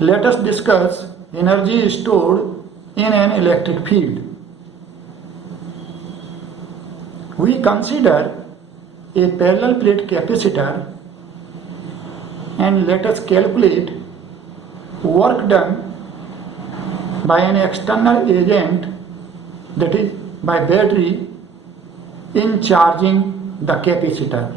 Let us discuss energy stored in an electric field. We consider a parallel plate capacitor and let us calculate work done by an external agent, that is by battery, in charging the capacitor.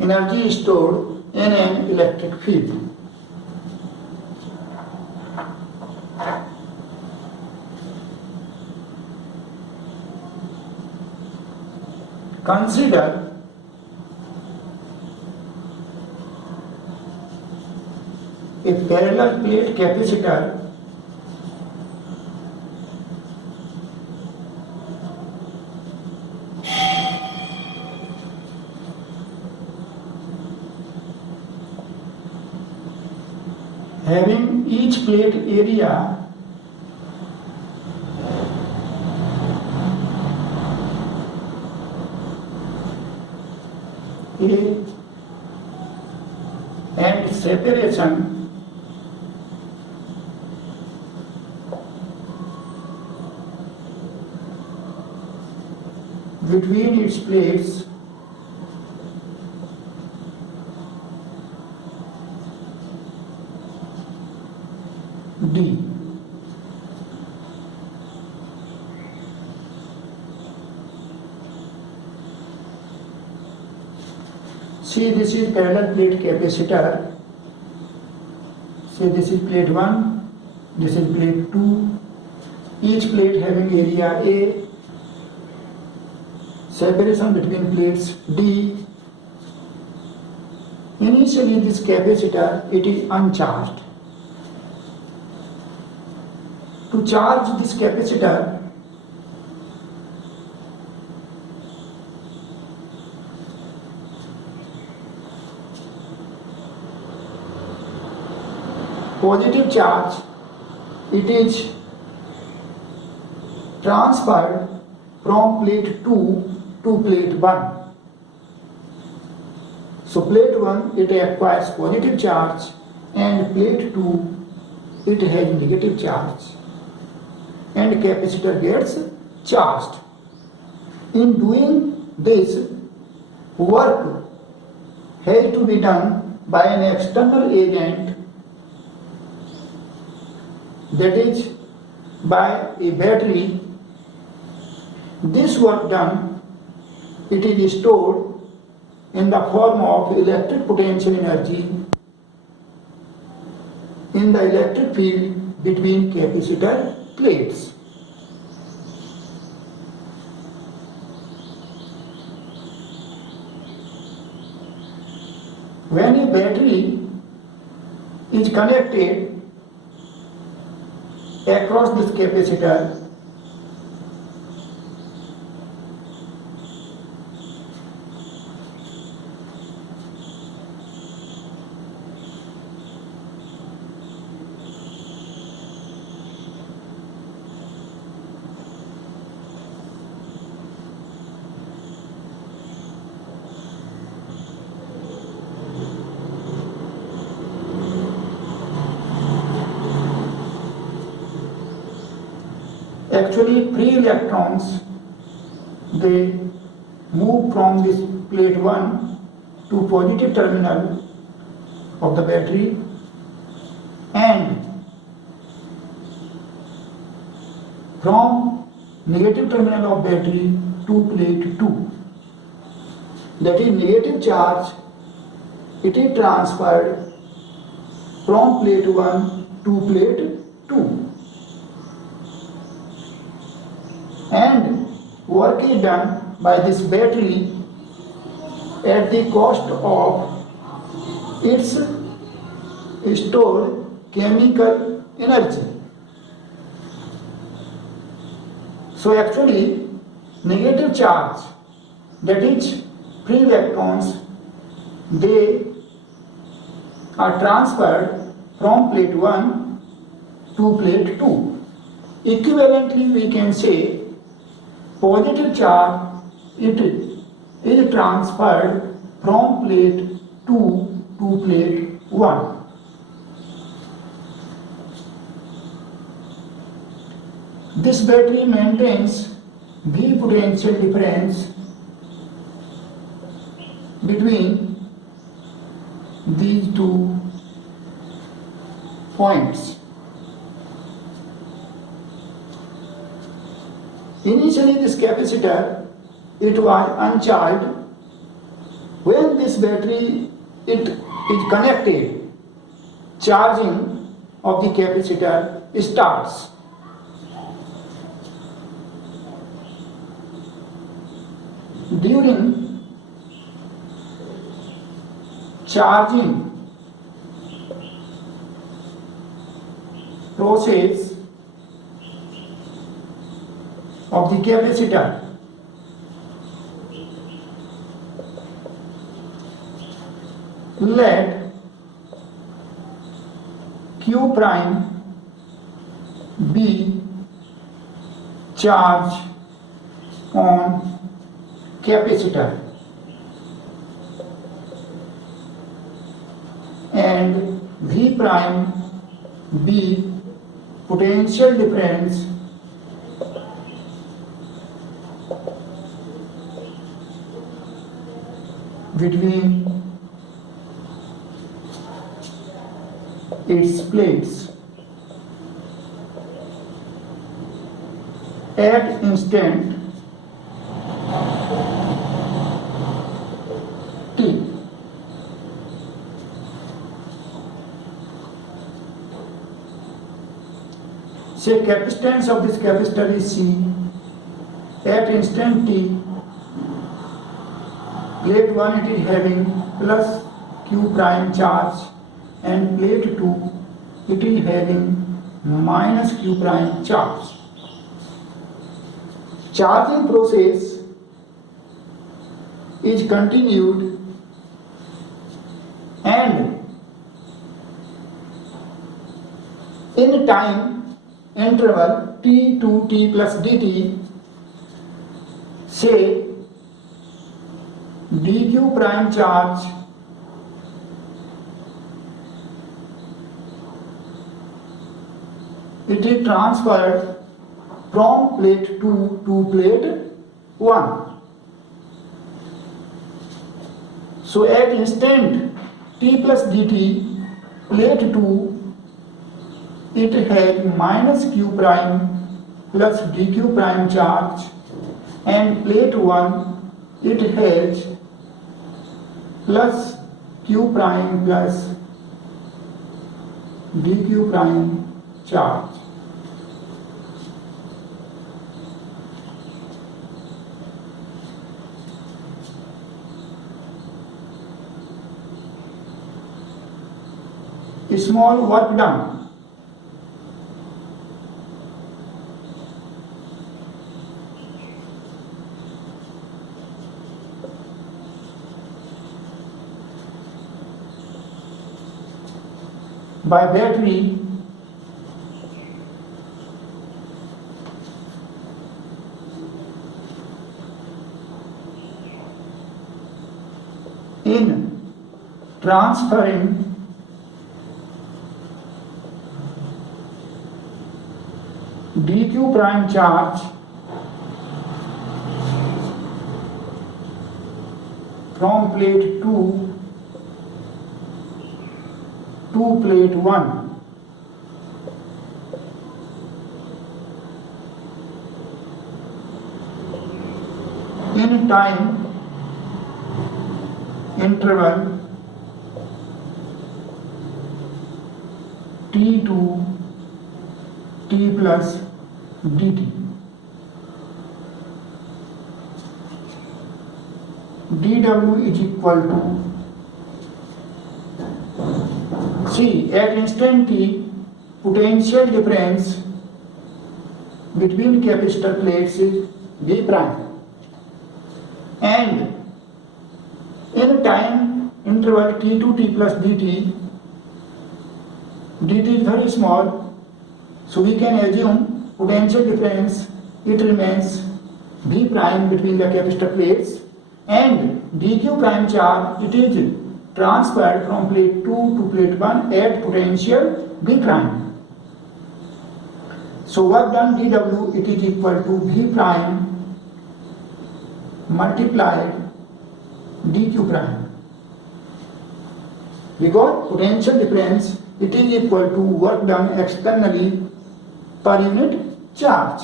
Energy stored in an electric field. Consider a parallel plate capacitor having each plate area A and separation between its plates D. See, this is parallel plate capacitor. Say this is plate 1, this is plate 2. Each plate having area A, separation between plates D. Initially this capacitor, it is uncharged. To charge this capacitor, positive charge, it is transferred from plate 2 to plate 1. So plate 1 it acquires positive charge and plate 2 it has negative charge and capacitor gets charged. In doing this, work has to be done by an external agent, that is by a battery. This work done, it is stored in the form of electric potential energy in the electric field between capacitor plates. When a battery is connected across this capacitor, actually free electrons, they move from this plate 1 to positive terminal of the battery and from negative terminal of battery to plate 2. That is negative charge, it is transferred from plate 1 to plate 2. And work is done by this battery at the cost of its stored chemical energy. So actually negative charge, that is free electrons, they are transferred from plate 1 to plate 2. Equivalently we can say positive charge, it is transferred from plate 2 to plate 1. This battery maintains V potential difference between these two points. Initially this capacitor, it was uncharged. When this battery it is connected, charging of the capacitor starts. During charging process of the capacitor, let Q prime be charged on capacitor and V prime be potential difference between its plates. At instant t, say capacitance of this capacitor is C. At instant t, plate 1 it is having plus Q prime charge and plate 2 it is having minus Q prime charge. Charging process is continued and in time interval t to t plus dt, say dq prime charge it is transferred from plate 2 to plate 1. So at instant t plus dt, plate 2 it has minus q prime plus dq prime charge and plate 1 it has plus q prime plus dq prime charge. Small work done. By battery in transferring dq prime charge from plate 2 to plate 1. In time interval t to t plus dt. dt dw is equal to, see, at instant t, potential difference between capacitor plates is V prime, and in time interval t to t plus dt, dt is very small, so we can assume potential difference, it remains V prime between the capacitor plates, and dq prime charge, it is transferred from plate 2 to plate 1 at potential V prime. So work done dw, it is equal to V prime multiplied dq prime, because potential difference, it is equal to work done externally per unit charge.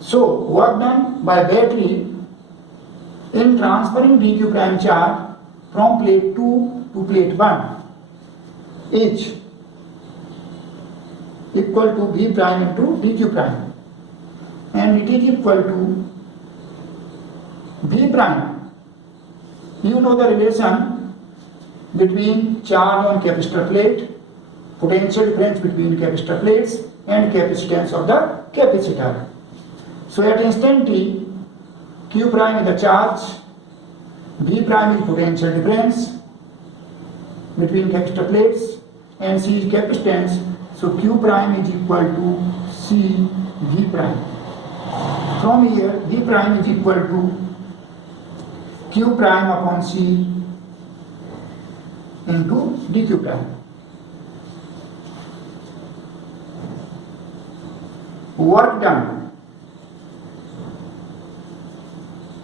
So work done by battery in transferring dq prime charge from plate 2 to plate 1 is equal to V prime into dq prime, and it is equal to V prime. You know the relation between charge on capacitor plate, potential difference between capacitor plates, and capacitance of the capacitor. So at instant t, q prime is the charge, V prime is potential difference between capacitor plates, and C is capacitance. So q prime is equal to C V prime. From here, V prime is equal to q prime upon C into dq prime. Work done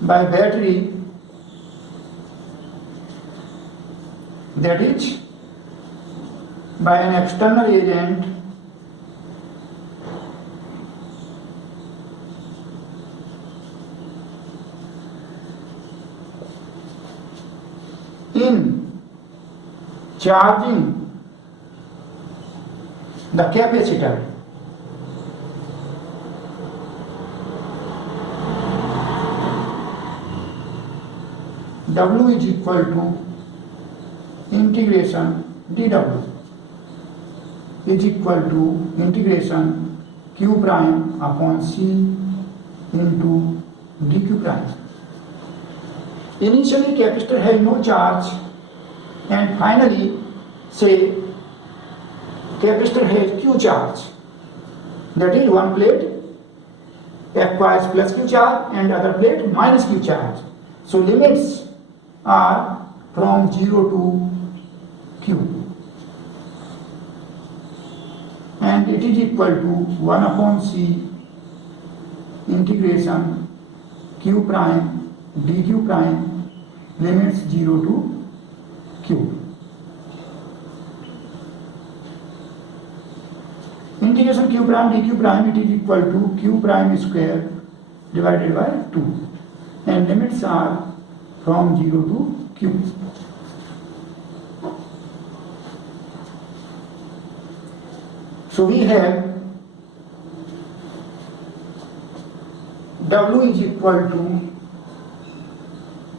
by battery, that is by an external agent, in charging the capacitor, W is equal to integration dW is equal to integration q prime upon C into dq prime. Initially capacitor has no charge, and finally say capacitor has q charge, that is one plate acquires plus q charge and other plate minus q charge. So limits are from 0 to q, and it is equal to 1 upon C integration q prime dq prime, limits 0 to q. Integration q prime dq prime, it is equal to q prime square divided by 2, and limits are from 0 to q. So we have W is equal to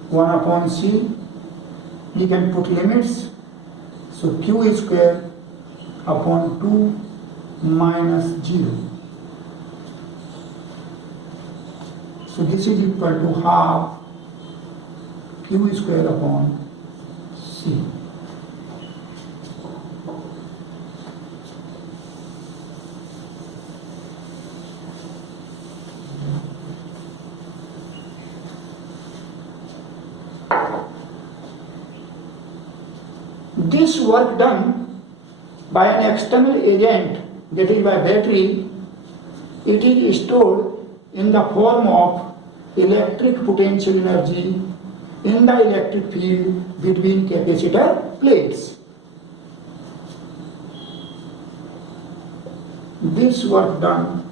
1 upon C. We can put limits. So q is square upon 2 minus 0. So this is equal to half q square upon C. This work done by an external agent, that is by battery, it is stored in the form of electric potential energy in the electric field between capacitor plates. This work done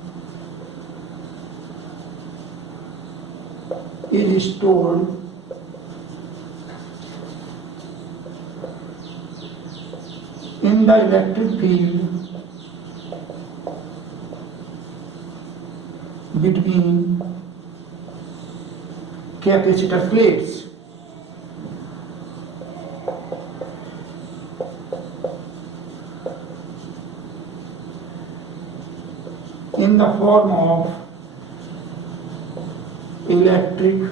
is stored in the electric field between capacitor plates. In the form of electric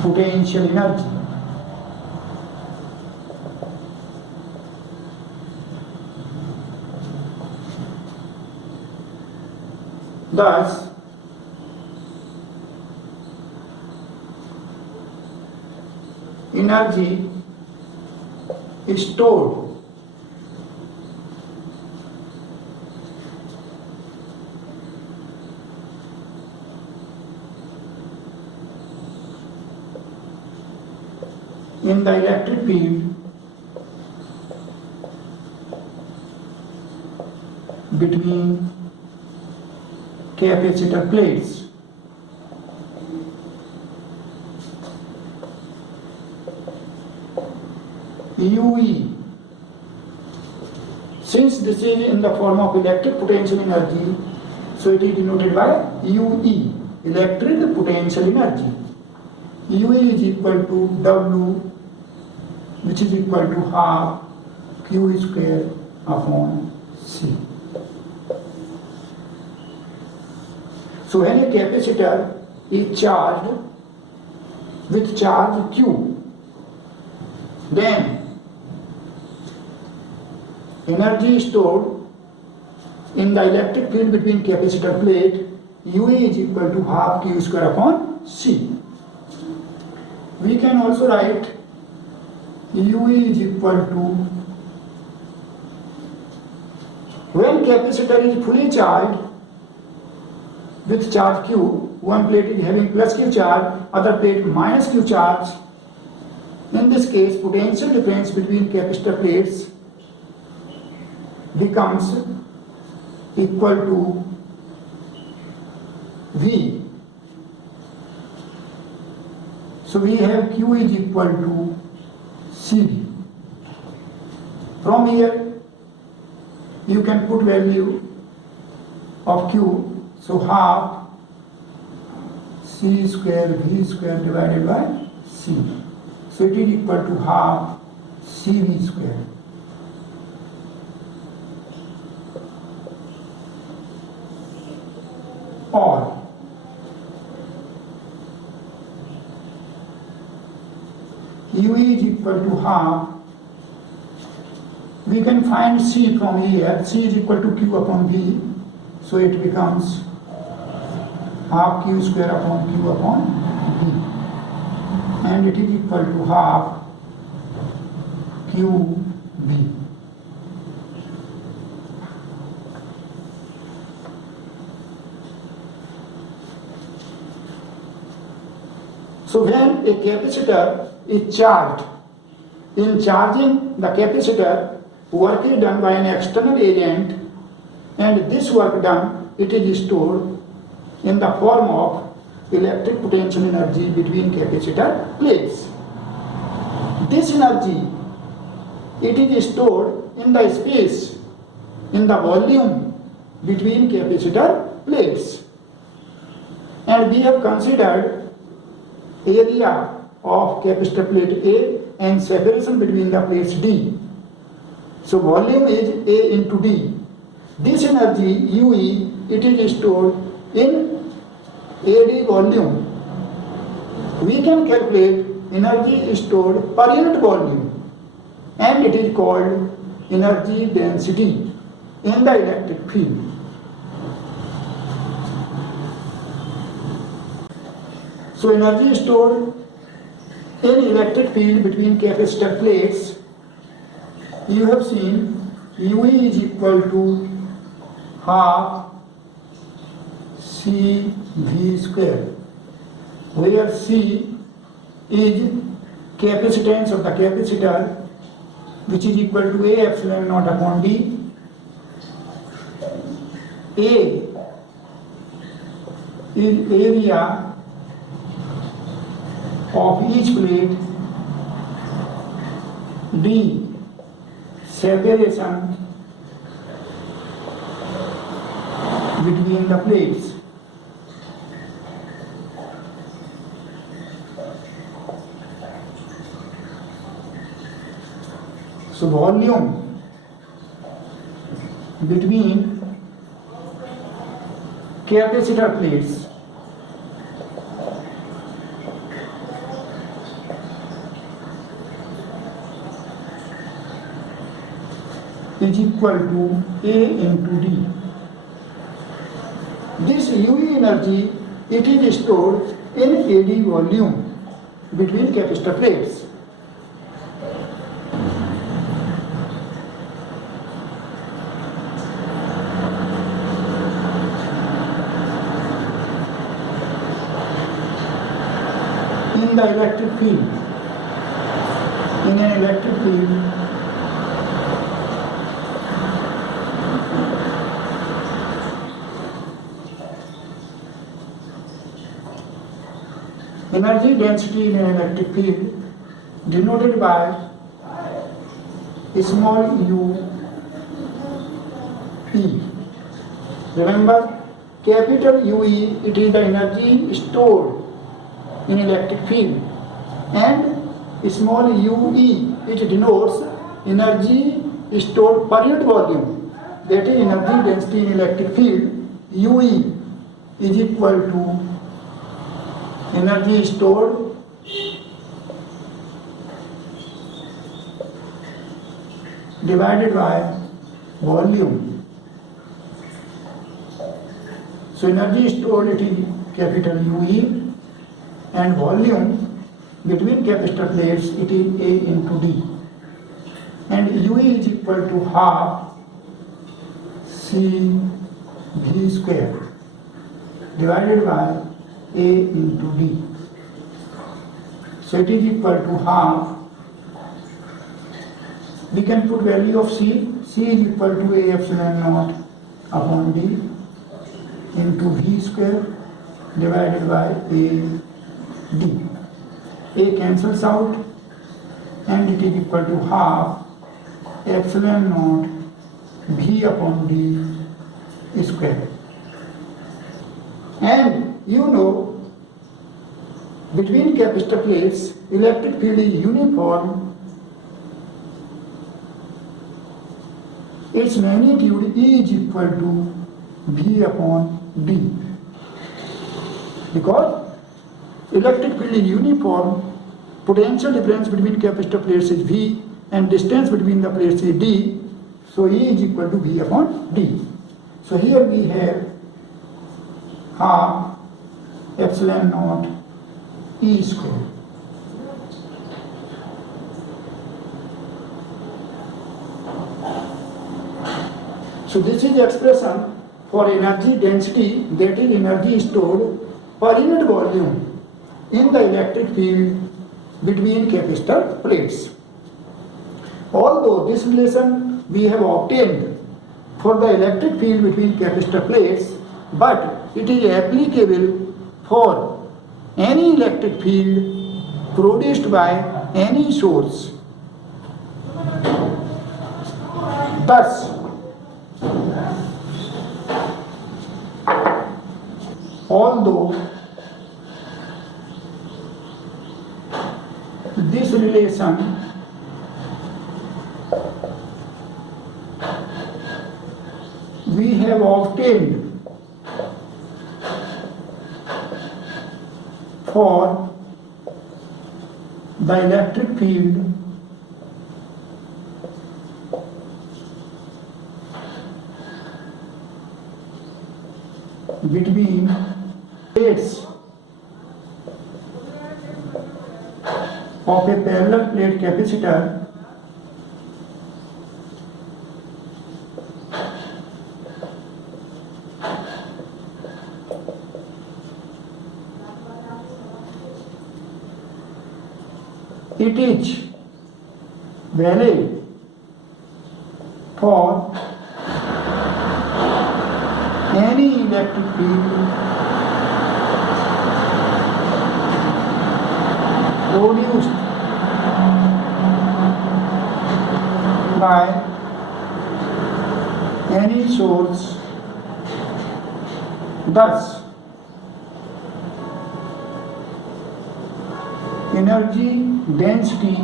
potential energy. Thus, energy is stored in the electric field between capacitor plates. UE. Since this is in the form of electric potential energy, so it is denoted by UE, electric potential energy. UE is equal to W, which is equal to half Q square upon C. So when a capacitor is charged with charge Q, then energy stored in the electric field between capacitor plate UE is equal to half Q square upon C. We can also write UE is equal to, when capacitor is fully charged with charge Q, one plate is having plus Q charge, other plate minus Q charge. In this case, potential difference between capacitor plates becomes equal to V. So we have Q is equal to CV. From here, you can put value of Q. So half C square V square divided by C. So it is equal to half CV square. Or UE is equal to half. We can find C from here. C is equal to Q upon V. So it becomes half Q square upon Q upon V. And it is equal to half QV. So when a capacitor is charged, in charging the capacitor, work is done by an external agent, and this work done, it is stored in the form of electric potential energy between capacitor plates. This energy, it is stored in the space, in the volume between capacitor plates. And we have considered area of capacitor plate A and separation between the plates D. So volume is A into D. This energy UE, it is stored in AD volume. We can calculate energy stored per unit volume, and it is called energy density in the electric field. So energy stored in electric field between capacitor plates, you have seen UE is equal to half CV square, where C is capacitance of the capacitor, which is equal to A epsilon naught upon D. A is area of each plate. D, separation between the plates. So volume between capacitor plates is equal to A into D. This UV energy, it is stored in AD volume between capacitor plates. In the electric field, in an electric field, energy density in an electric field denoted by small u E. Remember, capital UE, it is the energy stored in electric field, and small UE, it denotes energy stored per unit volume. That is energy density in electric field. UE is equal to energy stored divided by volume. So energy stored, it is capital UE, and volume between capacitor plates, it is A into D, and UE is equal to half C V square divided by A into D. So it is equal to half. We can put value of C. C is equal to A epsilon naught upon D into V square divided by A D. A cancels out, and it is equal to half epsilon naught V upon D square. And you know, between capacitor plates, electric field is uniform. Its magnitude E is equal to V upon D. Because electric field is uniform, potential difference between capacitor plates is V, and distance between the plates is D, so E is equal to V upon D. So here we have half epsilon naught E square. So this is the expression for energy density, that is energy stored per unit volume in the electric field between capacitor plates. Although this relation we have obtained for the electric field between capacitor plates, but it is applicable for any electric field produced by any source. Thus, although this relation we have obtained for the electric field between plates of a parallel plate capacitor, it is valid for any electric field produced by any source. Thus, energy density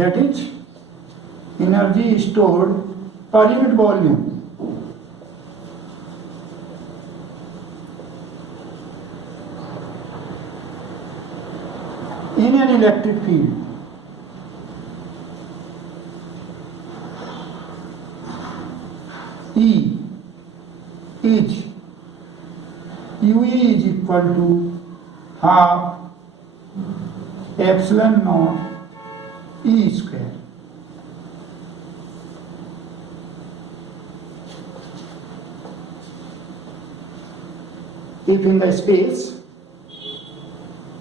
that is energy stored per unit volume. In an electric field. E is UE is equal to half epsilon naught E square. If in the space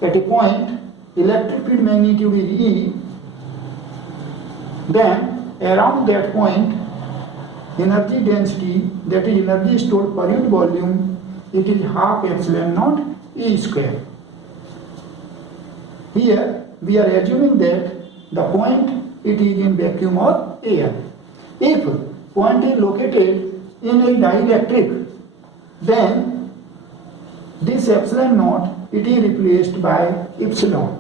at a point electric field magnitude is E, then around that point energy density, that is energy stored per unit volume, it is half epsilon naught E square. Here we are assuming that the point it is in vacuum or air. If point is located in a dielectric, then this epsilon naught it is replaced by epsilon.